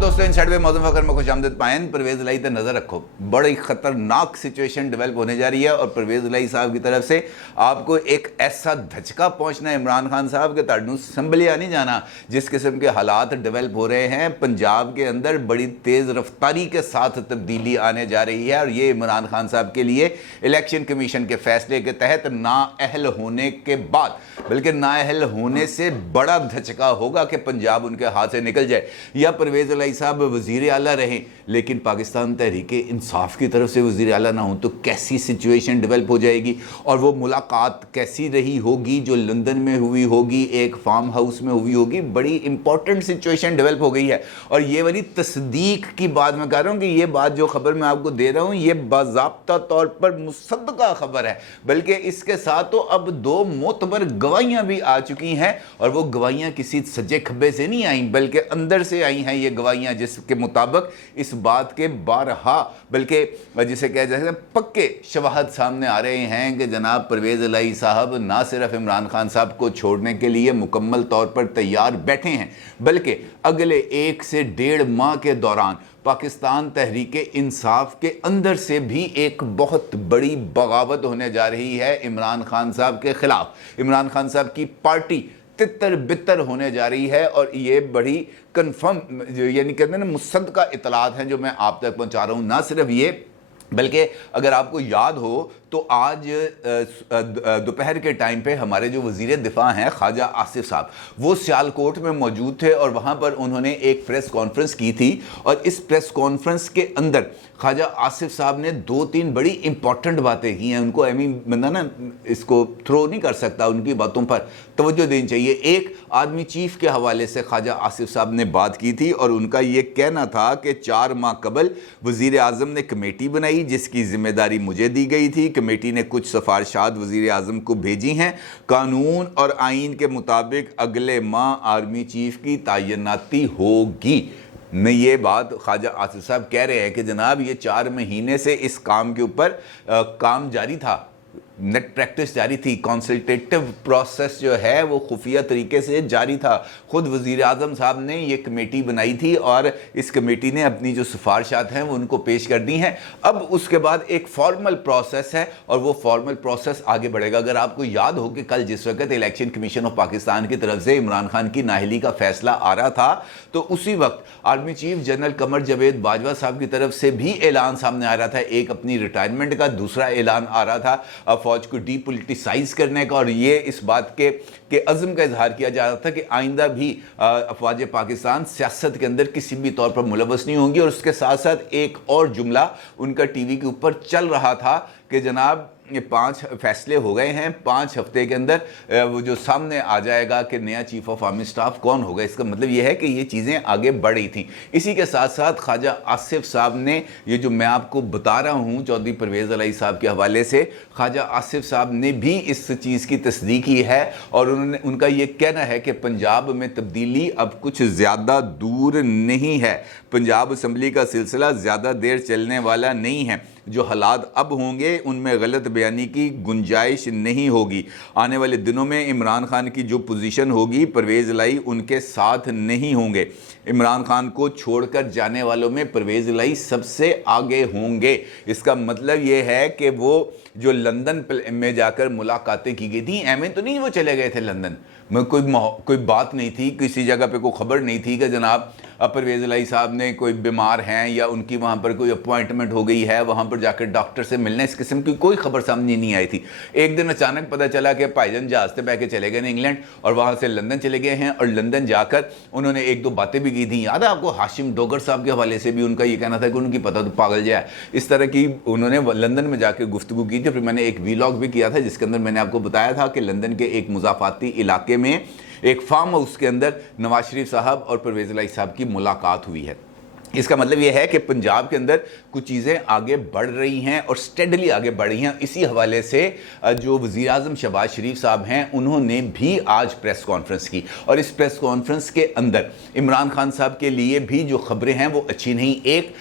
सलाम दोस्तों, इन साइड पे मौजूद फकर में खुश आमदीद पाएं। परवेज़ इलाही ते नज़र रखो, बड़ी ख़तरनाक सिचुएशन डेवलप होने जा रही है और परवेज़ इलाही साहब की तरफ से आपको एक ऐसा धचका पहुंचना है इमरान खान साहब के ताड़ू संभलिया नहीं जाना। जिस किस्म के हालात डेवलप हो रहे हैं पंजाब के अंदर, बड़ी तेज़ रफ्तारी के साथ तब्दीली आने जा रही है और ये इमरान खान साहब के लिए इलेक्शन कमीशन के फैसले के तहत नाअहल होने के बाद, बल्कि नाअहल होने से बड़ा धचका होगा कि पंजाब उनके हाथ से निकल जाए या परवेज़ इलाही साहब वज़ीर आला रहें लेकिन पाकिस्तान तहरीक इंसाफ की तरफ से वज़ीर आला ना हो तो कैसी सिचुएशन डेवलप हो जाएगी। और वो मुलाकात कैसी रही होगी जो लंदन में हुई होगी, एक फार्म हाउस में हुई होगी। बड़ी इंपॉर्टेंट सिचुएशन डेवलप हो गई है और ये वाली तस्दीक की बात मैं कह रहा हूँ कि ये बात जो खबर मैं आपको दे रहा हूँ ये बाज़ाब्ता तौर पर मुसद्दका खबर है, बल्कि इसके साथ तो अब दो मोतबर गवाहियाँ भी आ चुकी हैं और वो गवाहियाँ किसी सज्जे खब्बे से नहीं आई बल्कि अंदर से आई हैं ये गवाहियाँ, जिसके मुताबिक इस बात के बारहा बल्कि जिसे कह जाए हैं पक्के शवाहद सामने आ रहे हैं कि जनाब परवेज़ इलाही साहब ना सिर्फ इमरान खान साहब को छोड़ने के लिए मुकम्मल तौर पर तैयार बैठे हैं, बल्कि अगले 1 से 1.5 माह के दौरान पाकिस्तान तहरीक इंसाफ के अंदर से भी एक बहुत बड़ी बगावत होने जा रही है इमरान खान साहब के ख़िलाफ़। इमरान खान साहब की पार्टी तितर बितर होने जा रही है और ये बड़ी कन्फर्म यानी कहते हैं ना मुसद्दका इतलात हैं जो मैं आप तक पहुंचा रहा हूँ। ना सिर्फ ये बल्कि अगर आपको याद हो तो आज दोपहर के टाइम पे हमारे जो वज़ीर दिफा हैं ख्वाजा आसिफ साहब वो सियालकोट में मौजूद थे और वहाँ पर उन्होंने एक प्रेस कॉन्फ्रेंस की थी और इस प्रेस कॉन्फ्रेंस के अंदर ख्वाजा आसिफ साहब ने 2-3 बड़ी इंपॉर्टेंट बातें की हैं। उनको बंदा ना इसको थ्रो नहीं कर सकता, उनकी बातों पर तवज्जो देनी चाहिए। एक आर्मी चीफ के हवाले से ख्वाजा आसिफ साहब ने बात की थी और उनका ये कहना था कि 4 माह कबल वज़ीर आज़म ने कमेटी बनाई जिसकी ज़िम्मेदारी मुझे दी गई थी। कमेटी ने कुछ सिफारिशात वज़ीर आज़म को भेजी हैं। कानून और आइन के मुताबिक अगले माह आर्मी चीफ की तैनाती होगी। मैं ये बात ख्वाजा आसिफ साहब कह रहे हैं कि जनाब ये 4 महीने से इस काम के ऊपर काम जारी था, नेट प्रैक्टिस जारी थी, कंसल्टेटिव प्रोसेस जो है वो खुफिया तरीके से जारी था। ख़ुद वज़ीर आज़म साहब ने ये कमेटी बनाई थी और इस कमेटी ने अपनी जो सिफारिशात हैं वो उनको पेश कर दी हैं। अब उसके बाद एक फॉर्मल प्रोसेस है और वो फॉर्मल प्रोसेस आगे बढ़ेगा। अगर आपको याद हो कि कल जिस वक्त इलेक्शन कमीशन ऑफ पाकिस्तान की तरफ से इमरान खान की नाअहली का फैसला आ रहा था तो उसी वक्त army chief general Qamar Javed Bajwa साहब की तरफ से भी ऐलान सामने आ रहा था, एक अपनी रिटायरमेंट का, दूसरा ऐलान आ रहा था फौज को डीपोलिटिसाइज करने का और ये इस बात के अज़्म का इजहार किया जा रहा था कि आइंदा भी अफवाज पाकिस्तान सियासत के अंदर किसी भी तौर पर मुलव्वस नहीं होंगी। और उसके साथ साथ एक और जुमला उनका टीवी के ऊपर चल रहा था कि जनाब ये 5 फैसले हो गए हैं, 5 हफ्ते के अंदर वो जो सामने आ जाएगा कि नया चीफ ऑफ आर्मी स्टाफ कौन होगा। इसका मतलब ये है कि ये चीज़ें आगे बढ़ रही थी। इसी के साथ साथ ख्वाजा आसिफ साहब ने ये जो मैं आपको बता रहा हूँ चौधरी परवेज़ इलाही साहब के हवाले से, ख्वाजा आसिफ साहब ने भी इस चीज़ की तस्दीक की है और उनका ये कहना है कि पंजाब में तब्दीली अब कुछ ज़्यादा दूर नहीं है। पंजाब असम्बली का सिलसिला ज़्यादा देर चलने वाला नहीं है। जो हालात अब होंगे उनमें गलत बयानी की गुंजाइश नहीं होगी। आने वाले दिनों में इमरान खान की जो पोजीशन होगी परवेज़ इलाही उनके साथ नहीं होंगे। इमरान खान को छोड़कर जाने वालों में परवेज़ इलाही सबसे आगे होंगे। इसका मतलब ये है कि वो जो लंदन में जाकर मुलाकातें की गई थी, एमएन तो नहीं वो चले गए थे लंदन में, कोई बात नहीं थी, किसी जगह पे कोई खबर नहीं थी कि जनाब परवेज़ इलाही साहब ने कोई बीमार हैं या उनकी वहाँ पर कोई अपॉइंटमेंट हो गई है, वहाँ पर जाकर डॉक्टर से मिलने, इस किस्म की कोई खबर सामने नहीं आई थी। एक दिन अचानक पता चला कि भाईजान जहाज़ से बह के चले गए इंग्लैंड और वहाँ से लंदन चले गए हैं और लंदन जाकर उन्होंने 1-2 बातें भी की थी। याद है आपको हाशिम डोगर साहब के हवाले से भी उनका ये कहना था कि उनकी पता तो पागल जाए, इस तरह की उन्होंने लंदन में जाकर गुफ्तगू की थी। फिर मैंने एक वीलॉग भी किया था जिसके अंदर मैंने आपको बताया था कि लंदन के एक मुज़ाफ़ाती इलाके में एक फार्म हाउस के अंदर नवाज शरीफ साहब और परवेज़ इलाही साहब की मुलाकात हुई है। इसका मतलब ये है कि पंजाब के अंदर कुछ चीज़ें आगे बढ़ रही हैं और स्टेडली आगे बढ़ रही हैं। इसी हवाले से जो वज़ीर आज़म शहबाज शरीफ साहब हैं उन्होंने भी आज प्रेस कॉन्फ्रेंस की, और इस प्रेस कॉन्फ्रेंस के अंदर इमरान खान साहब के लिए भी जो खबरें हैं वो अच्छी नहीं। एक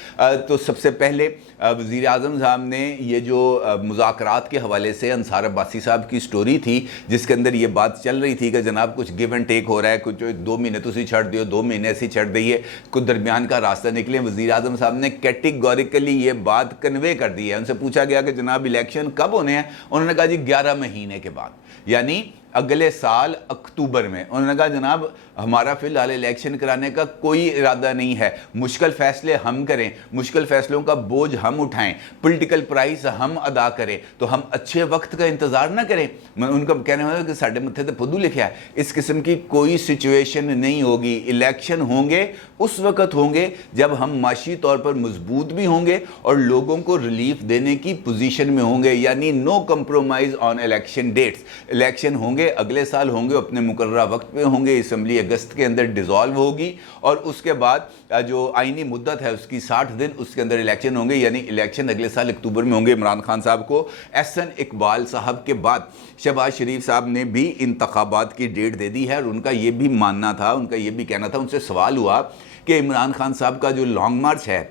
तो सबसे पहले वज़ीर आज़म साहब ने ये जो मुज़ाकरात के हवाले से अंसार अब्बासी साहब की स्टोरी थी जिसके अंदर ये बात चल रही थी कि जनाब कुछ गिव एंड टेक हो रहा है, कुछ 2 महीने तुसी छड़ दियो, 2 महीने ऐसी छड़ दइए, कुछ दरमियान का रास्ता निकले। वज़ीर आज़म साहब ने कैटेगोरिकली ये बात कन्वे कर दी है। उनसे पूछा गया कि जनाब इलेक्शन कब होने हैं, उन्होंने कहा जी 11 महीने के बाद, यानी अगले साल अक्टूबर में। उन्होंने कहा जनाब हमारा फ़िलहाल इलेक्शन कराने का कोई इरादा नहीं है, मुश्किल फ़ैसले हम करें, मुश्किल फ़ैसलों का बोझ हम उठाएं, पॉलिटिकल प्राइस हम अदा करें, तो हम अच्छे वक्त का इंतज़ार ना करें। उनका कहने वाला कि साढ़े मत्थे तो फुदू लिखा है। इस किस्म की कोई सिचुएशन नहीं होगी। इलेक्शन होंगे उस वक्त होंगे जब हम माशी तौर पर मजबूत भी होंगे और लोगों को रिलीफ देने की पोजीशन में होंगे, यानी no compromise on election dates. Election होंगे अगले साल होंगे, अपने मुकर्ररा वक्त पे होंगे। असेंबली अगस्त के अंदर डिज़ोल्व होगी और उसके बाद जो आइनी मुद्दत है उसकी 60 दिन, उसके अंदर इलेक्शन होंगे, यानी इलेक्शन अगले साल अक्टूबर में होंगे। इमरान खान साहब को एहसन इकबाल साहब के बाद शहबाज शरीफ साहब ने भी इंतखाबात की डेट दे दी है और उनका ये भी मानना था, उनका ये भी कहना था, उनसे सवाल हुआ कि इमरान खान साहब का जो लॉन्ग मार्च है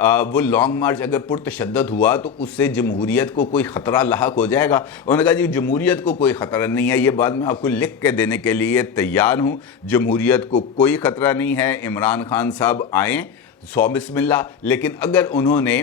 वो लॉन्ग मार्च अगर पुरतशद्दद हुआ तो उससे जमहूरियत को कोई ख़तरा लाहक हो जाएगा। उन्होंने कहा जी जमहूरियत को कोई ख़तरा नहीं है, ये बात मैं आपको लिख के देने के लिए तैयार हूँ। जमहूरियत को कोई ख़तरा नहीं है, इमरान खान साहब आएँ 100 बिस्मिल्लाह। लेकिन अगर उन्होंने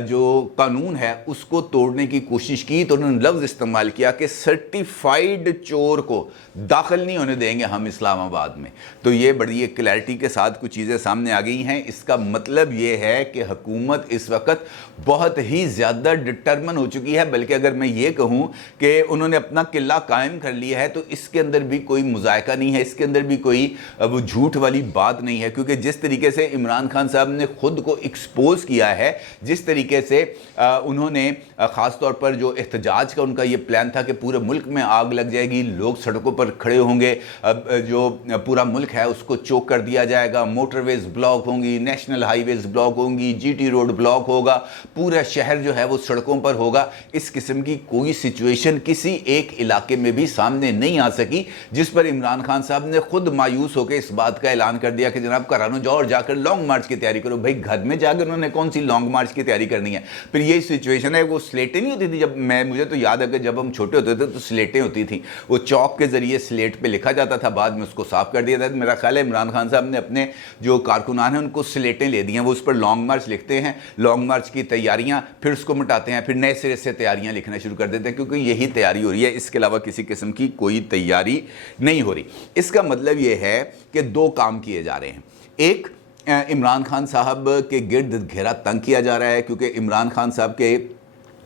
जो कानून है उसको तोड़ने की कोशिश की तो उन्होंने लफ्ज़ इस्तेमाल किया कि सर्टिफाइड चोर को दाखिल नहीं होने देंगे हम इस्लामाबाद में। तो ये बड़ी एक क्लैरिटी के साथ कुछ चीज़ें सामने आ गई हैं। इसका मतलब ये है कि हुकूमत इस वक्त बहुत ही ज़्यादा डिटर्मन हो चुकी है, बल्कि अगर मैं ये कहूँ कि उन्होंने अपना किला कायम कर लिया है तो इसके अंदर भी कोई मुज़ायका नहीं है, इसके अंदर भी कोई वो झूठ वाली बात नहीं है। क्योंकि जिस तरीके से इमरान खान साहब ने खुद को एक्सपोज किया है, जिस तरीके से उन्होंने ख़ास तौर पर जो एहतजाज का उनका ये प्लान था कि पूरे मुल्क में आग लग जाएगी, लोग सड़कों पर खड़े होंगे, जो पूरा मुल्क है उसको चोक कर दिया जाएगा, मोटरवेज ब्लॉक होंगी, नेशनल हाईवेज ब्लॉक होंगी, जीटी रोड ब्लॉक होगा, पूरा शहर जो है वो सड़कों पर होगा। इस किस्म की कोई सिचुएशन किसी एक इलाके में भी सामने नहीं आ सकी, जिस पर इमरान खान साहब ने खुद मायूस होकर इस बात का ऐलान कर दिया कि जनाब करानो जाओ और जाकर लॉन्ग मार्च की तैयारी करो। भाई घर में जाकर उन्होंने कौन सी लॉन्ग मार्च की तैयारी करनी है। फिर यही सिचुएशन है, वो स्लेटें नहीं होती थी जब मुझे तो याद है कि जब हम छोटे होते थे तो स्लेटें होती थी, वो चौक के जरिए स्लेट पे लिखा जाता था, बाद में उसको साफ कर दिया था। मेरा ख्याल है इमरान खान साहब ने अपने जो कारकुनान हैं उनको स्लेटें ले दी हैं, वो उस पर लॉन्ग मार्च लिखते हैं, लॉन्ग मार्च की तैयारियां, फिर उसको मिटाते हैं, फिर नए सिरे से तैयारियां लिखना शुरू कर देते हैं, क्योंकि यही तैयारी हो रही है, इसके अलावा किसी किस्म की कोई तैयारी नहीं हो रही। इसका मतलब ये है कि 2 काम किए जा रहे हैं। एक, इमरान खान साहब के गिर्द घेरा तंग किया जा रहा है, क्योंकि इमरान खान साहब के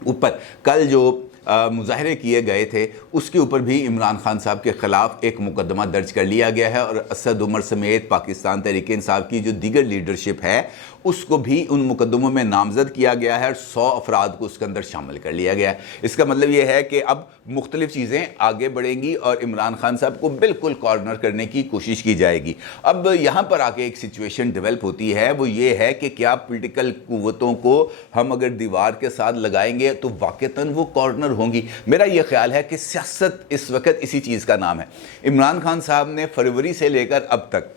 ऊपर कल जो मुजाहरे किए गए थे उसके ऊपर भी इमरान खान साहब के ख़िलाफ़ एक मुकदमा दर्ज कर लिया गया है और असद उमर समेत पाकिस्तान तहरीक इंसाफ की जो दीगर लीडरशिप है उसको भी उन मुकदमों में नामज़द किया गया है और 100 अफराद को उसके अंदर शामिल कर लिया गया है। इसका मतलब ये है कि अब मुख्तलिफ चीज़ें आगे बढ़ेंगी और इमरान खान साहब को बिल्कुल कॉर्नर करने की कोशिश की जाएगी। अब यहाँ पर आके एक सिचुएशन डेवलप होती है, वो ये है कि क्या पॉलिटिकल कुव्वतों को हम अगर दीवार के साथ लगाएंगे तो वाक़तन वो कॉर्नर होंगी। मेरा ये ख्याल है कि सियासत इस वक्त इसी चीज़ का नाम है। इमरान खान साहब ने फरवरी से लेकर अब तक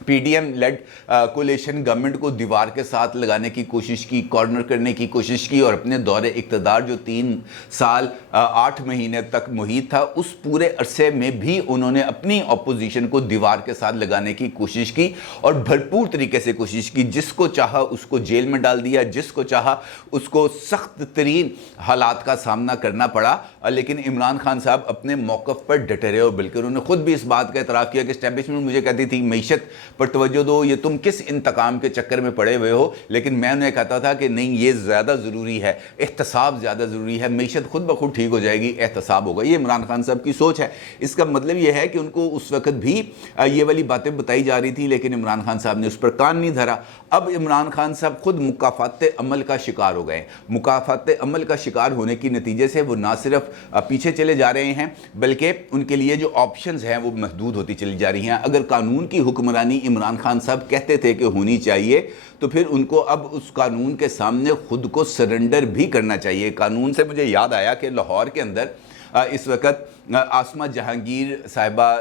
पीडीएम लेड कोलिशन गवर्नमेंट को दीवार के साथ लगाने की कोशिश की, कॉर्नर करने की कोशिश की और अपने दौरे इक़्तिदार जो 3 साल 8 महीने तक मुहित था उस पूरे अरसे में भी उन्होंने अपनी अपोजिशन को दीवार के साथ लगाने की कोशिश की और भरपूर तरीके से कोशिश की। जिसको चाहा उसको जेल में डाल दिया, जिसको चाहा उसको सख्त तरीन हालात का सामना करना पड़ा, लेकिन इमरान खान साहब अपने मौक़िफ़ पर डटे रहे और बल्कि उन्होंने खुद भी इस बात का एतराफ़ किया कि एस्टेब्लिशमेंट मुझे कहती थी मईशत पर तवज्जो दो, ये तुम किस इंतकाम के चक्कर में पड़े हुए हो, लेकिन मैं उन्हें कहता था कि नहीं ये ज़्यादा ज़रूरी है, एहतसाब ज़्यादा ज़रूरी है, मईशत खुद ब खुद ठीक हो जाएगी, एहतसाब होगा। ये इमरान खान साहब की सोच है। इसका मतलब ये है कि उनको उस वक्त भी ये वाली बातें बताई जा रही थी, लेकिन इमरान खान साहब ने उस पर कान नहीं धरा। अब इमरान खान साहब खुद मुकाफ़ात अमल का शिकार हो गए। मुकाफ़ात अमल का शिकार होने की नतीजे से वो ना सिर्फ पीछे चले जा रहे हैं, बल्कि उनके लिए जो ऑप्शंस हैं वो महदूद होती चली जा रही हैं। अगर कानून की हुक्मरानी عمران خان صاحب کہتے تھے کہ ہونی چاہیے، تو پھر ان کو اب اس قانون کے سامنے خود کو سرنڈر بھی کرنا چاہیے۔ قانون سے مجھے یاد آیا کہ لاہور کے اندر اس وقت آسمہ جہانگیر صاحبہ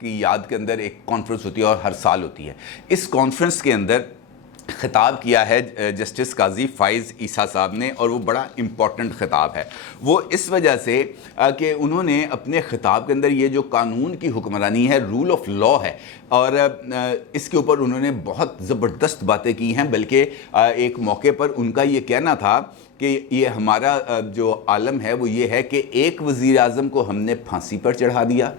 کی یاد کے اندر ایک کانفرنس ہوتی ہے اور ہر سال ہوتی ہے۔ اس کانفرنس کے اندر خطاب کیا ہے جسٹس قاضی فائز عیسیٰ صاحب نے، اور وہ بڑا امپورٹنٹ خطاب ہے۔ وہ اس وجہ سے کہ انہوں نے اپنے خطاب کے اندر یہ جو قانون کی حکمرانی ہے، رول آف لا ہے، اور اس کے اوپر انہوں نے بہت زبردست باتیں کی ہیں۔ بلکہ ایک موقع پر ان کا یہ کہنا تھا کہ یہ ہمارا جو عالم ہے وہ یہ ہے کہ ایک وزیر اعظم کو ہم نے پھانسی پر چڑھا دیا،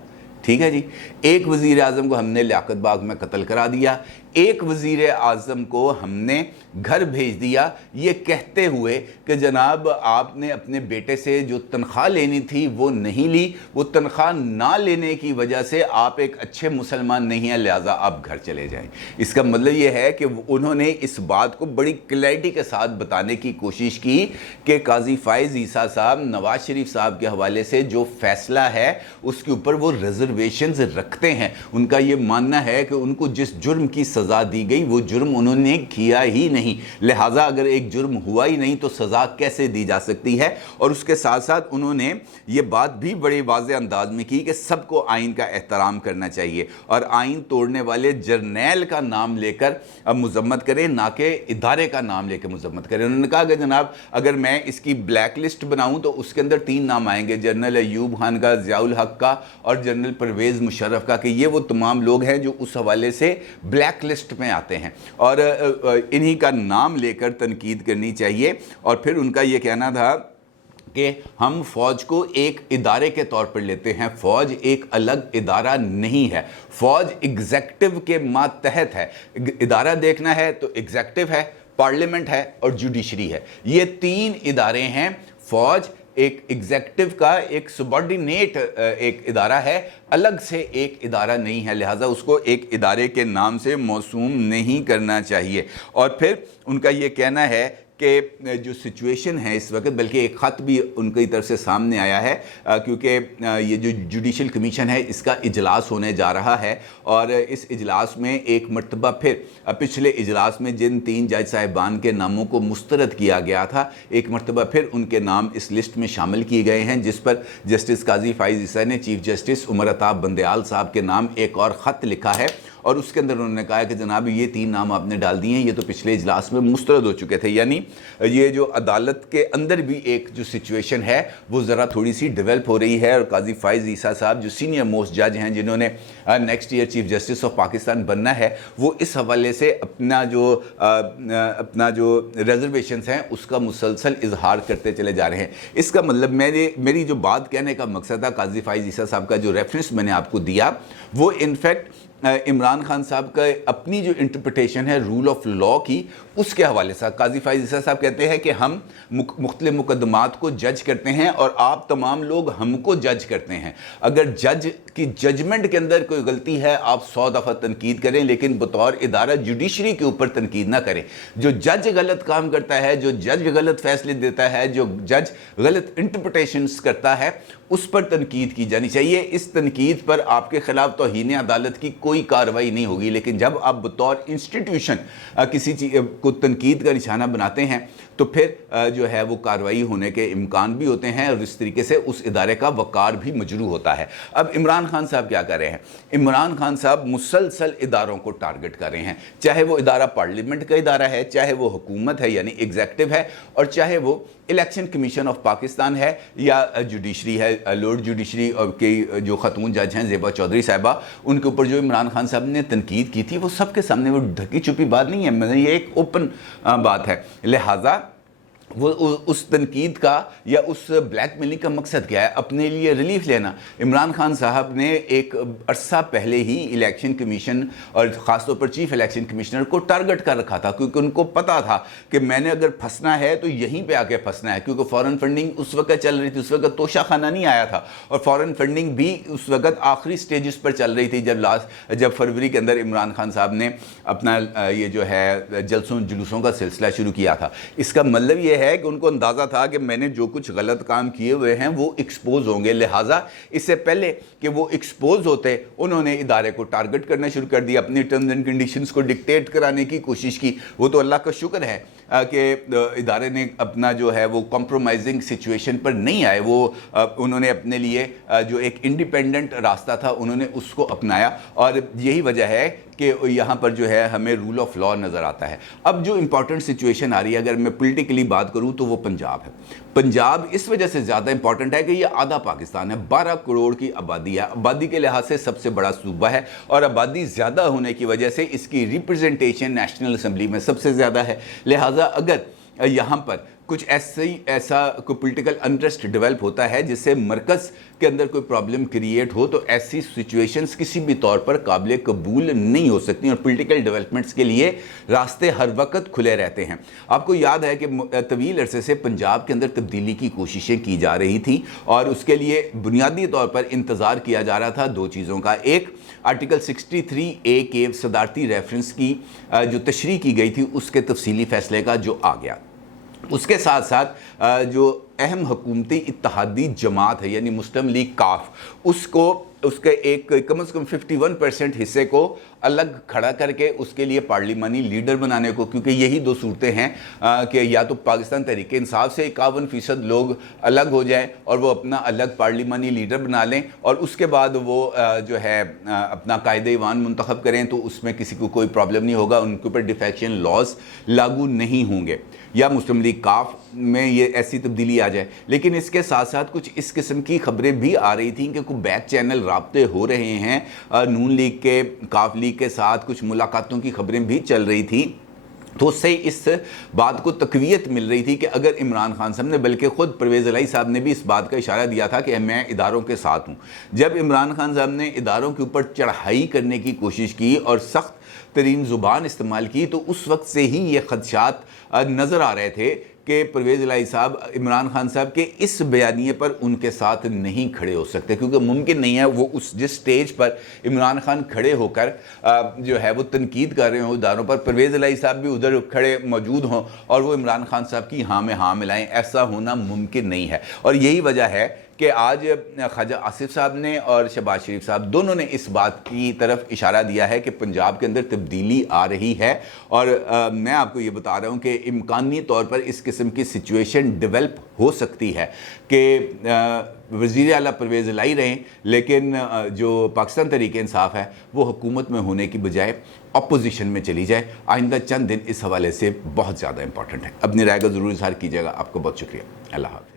ٹھیک ہے جی، ایک وزیر اعظم کو ہم نے لیاقت باغ میں قتل کرا دیا، ایک وزیر اعظم کو ہم نے گھر بھیج دیا، یہ کہتے ہوئے کہ جناب آپ نے اپنے بیٹے سے جو تنخواہ لینی تھی وہ نہیں لی، وہ تنخواہ نہ لینے کی وجہ سے آپ ایک اچھے مسلمان نہیں ہیں، لہٰذا آپ گھر چلے جائیں۔ اس کا مطلب یہ ہے کہ انہوں نے اس بات کو بڑی کلیئرٹی کے ساتھ بتانے کی کوشش کی کہ قاضی فائز عیسیٰ صاحب نواز شریف صاحب کے حوالے سے جو فیصلہ ہے اس کے اوپر وہ ریزرویشنز رکھتے ہیں۔ ان کا یہ ماننا ہے کہ ان کو جس جرم کی سزا دی گئی وہ جرم انہوں نے کیا ہی نہیں، لہٰذا اگر ایک جرم ہوا ہی نہیں تو سزا کیسے دی جا سکتی ہے۔ اور اس کے ساتھ ساتھ انہوں نے یہ بات بھی بڑے واضح انداز میں کی کہ سب کو آئین کا احترام کرنا چاہیے، اور آئین توڑنے والے جرنیل کا نام لے کر مذمت کریں، نہ کہ ادارے کا نام لے کے مذمت کریں۔ انہوں نے کہا کہ جناب اگر میں اس کی بلیک لسٹ بناؤں تو اس کے اندر 3 نام آئیں گے، جنرل ایوب خان کا، ضیاء الحق کا اور جنرل پرویز مشرف کا، کہ یہ وہ تمام لوگ ہیں جو اس حوالے سے بلیک لسٹ میں آتے ہیں، اور انہی کا نام لے کر تنقید کرنی چاہیے۔ اور پھر ان کا یہ کہنا تھا کہ ہم فوج کو ایک ادارے کے طور پر لیتے ہیں، فوج ایک الگ ادارہ نہیں ہے، فوج ایگزیکٹو کے ماتحت ہے۔ ادارہ دیکھنا ہے تو ایگزیکٹو ہے، پارلیمنٹ ہے اور جوڈیشری ہے، یہ 3 ادارے ہیں۔ فوج ایک ایگزیکٹو کا ایک سبارڈینیٹ ایک ادارہ ہے، الگ سے ایک ادارہ نہیں ہے، لہٰذا اس کو ایک ادارے کے نام سے موسوم نہیں کرنا چاہیے۔ اور پھر ان کا یہ کہنا ہے کہ جو سچویشن ہے اس وقت، بلکہ ایک خط بھی ان کی طرف سے سامنے آیا ہے، کیونکہ یہ جو جوڈیشل کمیشن ہے اس کا اجلاس ہونے جا رہا ہے، اور اس اجلاس میں ایک مرتبہ پھر پچھلے اجلاس میں جن 3 جج صاحبان کے ناموں کو مسترد کیا گیا تھا، ایک مرتبہ پھر ان کے نام اس لسٹ میں شامل کیے گئے ہیں، جس پر جسٹس قاضی فائز عیسیٰ نے چیف جسٹس عمر عطا بندیال صاحب کے نام ایک اور خط لکھا ہے، اور اس کے اندر انہوں نے کہا کہ جناب یہ 3 نام آپ نے ڈال دیے ہیں، یہ تو پچھلے اجلاس میں مسترد ہو چکے تھے۔ یعنی یہ جو عدالت کے اندر بھی ایک جو سچویشن ہے وہ ذرا تھوڑی سی ڈیولپ ہو رہی ہے، اور قاضی فائز عیسیٰ صاحب جو سینئر موسٹ جج ہیں، جنہوں نے next air chief justice of Pakistan بننا ہے، وہ اس حوالے سے اپنا جو ریزرویشنز ہیں اس کا مسلسل اظہار کرتے چلے جا رہے ہیں۔ اس کا مطلب میری جو بات کہنے کا مقصد تھا، قاضی فائز عیسیٰ صاحب کا جو ریفرنس میں نے آپ کو دیا، وہ انفیکٹ عمران خان صاحب کا اپنی جو انٹرپریٹیشن ہے رول آف لا کی، اس کے حوالے سے قاضی فائز عیسیٰ صاحب کہتے ہیں کہ ہم مختلف مقدمات کو جج کرتے ہیں اور آپ تمام لوگ ہم کو جج کرتے ہیں۔ اگر جج کی ججمنٹ کے اندر کوئی غلطی ہے آپ 100 دفعہ تنقید کریں، لیکن بطور ادارہ جوڈیشری کے اوپر تنقید نہ کریں۔ جو جج غلط کام کرتا ہے، جو جج غلط فیصلے دیتا ہے، جو جج غلط انٹرپریٹیشنز کرتا ہے، اس پر تنقید کی جانی چاہیے۔ اس تنقید پر آپ کے خلاف توہین عدالت کی کوئی کارروائی نہیں ہوگی، لیکن جب آپ بطور انسٹیٹیوشن کسی چیز کو تنقید کا نشانہ بناتے ہیں تو پھر جو ہے وہ کارروائی ہونے کے امکان بھی ہوتے ہیں، اور اس طریقے سے اس ادارے کا وقار بھی مجروح ہوتا ہے۔ اب عمران خان صاحب کیا کر رہے ہیں؟ عمران خان صاحب مسلسل اداروں کو ٹارگٹ کر رہے ہیں، چاہے وہ ادارہ پارلیمنٹ کا ادارہ ہے، چاہے وہ حکومت ہے یعنی ایگزیکٹو ہے، اور چاہے وہ الیکشن کمیشن آف پاکستان ہے یا جوڈیشری ہے، لارڈ جوڈیشری کی جو خاتون جج ہیں زیبا چودھری صاحبہ، ان کے اوپر جو عمران خان صاحب نے تنقید کی تھی وہ سب کے سامنے، وہ ڈھکی چھپی بات نہیں ہے، یہ ایک اوپن بات ہے۔ لہٰذا وہ اس تنقید کا یا اس بلیک میلنگ کا مقصد کیا ہے؟ اپنے لیے ریلیف لینا۔ عمران خان صاحب نے ایک عرصہ پہلے ہی الیکشن کمیشن اور خاص طور پر چیف الیکشن کمشنر کو ٹارگٹ کر رکھا تھا، کیونکہ ان کو پتا تھا کہ میں نے اگر پھنسنا ہے تو یہیں پہ آ کے پھنسنا ہے، کیونکہ فارن فنڈنگ اس وقت چل رہی تھی، اس وقت توشہ خانہ نہیں آیا تھا، اور فارن فنڈنگ بھی اس وقت آخری سٹیجز پر چل رہی تھی جب فروری کے اندر عمران خان صاحب نے اپنا یہ جو ہے جلسوں جلوسوں کا سلسلہ شروع کیا تھا۔ اس کا مطلب یہ ہے ہے کہ ان کو اندازہ تھا کہ میں نے جو کچھ غلط کام کیے ہوئے ہیں وہ ایکسپوز ہوں گے، لہٰذا اس سے پہلے کہ وہ ایکسپوز ہوتے انہوں نے ادارے کو ٹارگٹ کرنا شروع کر دیا، اپنی ٹرمز اینڈ کنڈیشنز کو ڈکٹیٹ کرانے کی کوشش کی۔ وہ تو اللہ کا شکر ہے کہ ادارے نے اپنا جو ہے وہ کمپرومائزنگ سچویشن پر نہیں آئے، وہ انہوں نے اپنے لیے جو ایک انڈیپینڈنٹ راستہ تھا انہوں نے اس کو اپنایا، اور یہی وجہ ہے کہ یہاں پر جو ہے ہمیں رول آف لا نظر آتا ہے۔ اب جو امپورٹنٹ سچویشن آ رہی ہے، اگر میں پولیٹیکلی بات کروں تو وہ پنجاب ہے۔ پنجاب اس وجہ سے زیادہ امپورٹنٹ ہے کہ یہ آدھا پاکستان ہے، 12 کروڑ کی آبادی ہے، آبادی کے لحاظ سے سب سے بڑا صوبہ ہے، اور آبادی زیادہ ہونے کی وجہ سے اس کی ریپرزنٹیشن نیشنل اسمبلی میں سب سے زیادہ ہے۔ لہٰذا اگر یہاں پر کچھ ایسا کوئی پولیٹیکل انٹرسٹ ڈیولپ ہوتا ہے جس سے مرکز کے اندر کوئی پرابلم کریٹ ہو، تو ایسی سچویشنز کسی بھی طور پر قابل قبول نہیں ہو سکتی، اور پولیٹیکل ڈیولپمنٹس کے لیے راستے ہر وقت کھلے رہتے ہیں۔ آپ کو یاد ہے کہ طویل عرصے سے پنجاب کے اندر تبدیلی کی کوششیں کی جا رہی تھیں، اور اس کے لیے بنیادی طور پر انتظار کیا جا رہا تھا دو چیزوں کا۔ ایک، آرٹیکل 63A کے صدارتی ریفرنس کی جو تشریح کی گئی تھی اس کے تفصیلی فیصلے کا جو آ گیا، اس کے ساتھ ساتھ جو اہم حکومتی اتحادی جماعت ہے یعنی مسلم لیگ کاف، اس کے ایک کم از کم 51% حصے کو الگ کھڑا کر کے اس کے لیے پارلیمانی لیڈر بنانے کو، کیونکہ یہی دو صورتیں ہیں کہ یا تو پاکستان تحریک انصاف سے 51% لوگ الگ ہو جائیں اور وہ اپنا الگ پارلیمانی لیڈر بنا لیں، اور اس کے بعد وہ جو ہے اپنا قائد ایوان منتخب کریں، تو اس میں کسی کو کوئی پرابلم نہیں ہوگا، ان کے اوپر ڈیفیکشن لاز لاگو نہیں ہوں گے، یا مسلم لیگ کاف میں یہ ایسی تبدیلی آ جائے۔ لیکن اس کے ساتھ ساتھ کچھ اس قسم کی خبریں بھی آ رہی تھیں کہ کوئی بیک چینل رابطے ہو رہے ہیں، نون لیگ کے کاف لیگ کے ساتھ کچھ ملاقاتوں کی خبریں بھی چل رہی تھی، تو اس سے اس بات کو تقویت مل رہی تھی کہ اگر عمران خان صاحب نے، بلکہ خود پرویز الہی صاحب نے بھی اس بات کا اشارہ دیا تھا کہ میں اداروں کے ساتھ ہوں۔ جب عمران خان صاحب نے اداروں کے اوپر چڑھائی کرنے کی کوشش کی اور سخت ترین زبان استعمال کی، تو اس وقت سے ہی یہ خدشات نظر آ رہے تھے کہ پرویز الہی صاحب عمران خان صاحب کے اس بیانیے پر ان کے ساتھ نہیں کھڑے ہو سکتے، کیونکہ ممکن نہیں ہے وہ جس سٹیج پر عمران خان کھڑے ہو کر جو ہے وہ تنقید کر رہے ہوں اداروں پر، پرویز الہی صاحب بھی ادھر کھڑے موجود ہوں اور وہ عمران خان صاحب کی ہاں میں ہاں ملائیں، ایسا ہونا ممکن نہیں ہے۔ اور یہی وجہ ہے کہ آج خواجہ آصف صاحب نے اور شہباز شریف صاحب دونوں نے اس بات کی طرف اشارہ دیا ہے کہ پنجاب کے اندر تبدیلی آ رہی ہے، اور میں آپ کو یہ بتا رہا ہوں کہ امکانی طور پر اس قسم کی سچویشن ڈیولپ ہو سکتی ہے کہ وزیر اعلیٰ پرویز الہی رہیں، لیکن جو پاکستان تحریک انصاف ہے وہ حکومت میں ہونے کی بجائے اپوزیشن میں چلی جائے۔ آئندہ چند دن اس حوالے سے بہت زیادہ امپورٹنٹ ہے۔ اپنی رائے کا ضرور اظہار کیجیے گا۔ آپ کو بہت شکریہ۔ اللہ حافظ۔